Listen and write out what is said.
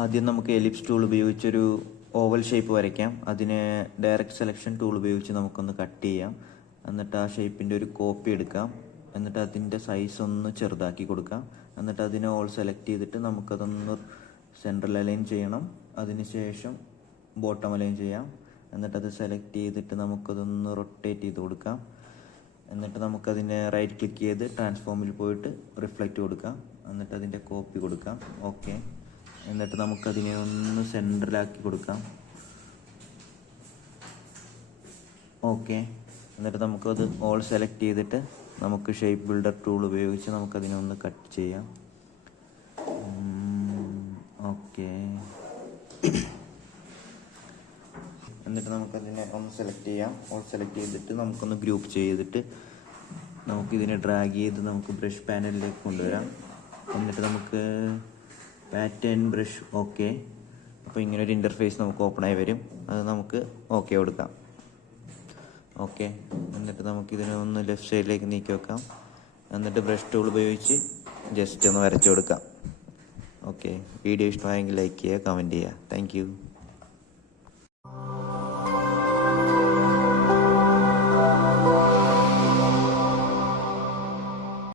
ആദ്യം നമുക്ക് ellipse tool ഉപയോഗിച്ചൊരു oval shape വരയ്ക്കാം. അതിന് ഡയറക്റ്റ് സെലക്ഷൻ ടൂൾ ഉപയോഗിച്ച് നമുക്കൊന്ന് കട്ട് ചെയ്യാം. എന്നിട്ട് ആ ഷേപ്പിൻ്റെ ഒരു കോപ്പി എടുക്കാം. എന്നിട്ട് അതിൻ്റെ സൈസ് ഒന്ന് ചെറുതാക്കി കൊടുക്കാം. എന്നിട്ട് അതിനെ ഓൾ സെലക്ട് ചെയ്തിട്ട് നമുക്കതൊന്ന് സെൻട്രൽ അലൈൻ ചെയ്യണം. അതിനുശേഷം ബോട്ടം അലൈൻ ചെയ്യാം. എന്നിട്ടത് സെലക്ട് ചെയ്തിട്ട് നമുക്കതൊന്ന് റൊട്ടേറ്റ് ചെയ്ത് കൊടുക്കാം. എന്നിട്ട് നമുക്കതിനെ റൈറ്റ് ക്ലിക്ക് ചെയ്ത് ട്രാൻസ്ഫോമിൽ പോയിട്ട് റിഫ്ലക്റ്റ് കൊടുക്കാം. എന്നിട്ട് അതിൻ്റെ കോപ്പി കൊടുക്കാം. ഓക്കെ. എന്നിട്ട് നമുക്കതിനെ ഒന്ന് സെൻട്രലാക്കി കൊടുക്കാം. ഓക്കെ. എന്നിട്ട് നമുക്കത് ഓൾ സെലക്ട് ചെയ്തിട്ട് നമുക്ക് ഷേപ്പ് ബിൽഡർ ടൂൾ ഉപയോഗിച്ച് നമുക്കതിനെ ഒന്ന് കട്ട് ചെയ്യാം. ഓക്കെ. എന്നിട്ട് നമുക്കതിനെ ഒന്ന് സെലക്ട് ചെയ്യാം. ഓൾ സെലക്ട് ചെയ്തിട്ട് നമുക്കൊന്ന് ഗ്രൂപ്പ് ചെയ്തിട്ട് നമുക്കിതിനെ ഡ്രാഗ് ചെയ്ത് നമുക്ക് ബ്രഷ് പാനലിലേക്ക് കൊണ്ടുവരാം. എന്നിട്ട് നമുക്ക് പാറ്റേൺ ബ്രഷ് ഓക്കെ. അപ്പോൾ ഇങ്ങനെ ഒരു ഇൻ്റർഫേസ് നമുക്ക് ഓപ്പണായി വരും. അത് നമുക്ക് ഓക്കെ കൊടുക്കാം. ഓക്കെ. എന്നിട്ട് നമുക്കിതിനെ ഒന്ന് ലെഫ്റ്റ് സൈഡിലേക്ക് നീക്കി വെക്കാം. എന്നിട്ട് ബ്രഷ് ടൂൾ ഉപയോഗിച്ച് ജസ്റ്റ് ഒന്ന് വരച്ചു കൊടുക്കാം. ഓക്കെ. വീഡിയോ ഇഷ്ടമായെങ്കിൽ ലൈക്ക് ചെയ്യുക, കമൻറ്റ് ചെയ്യുക. താങ്ക്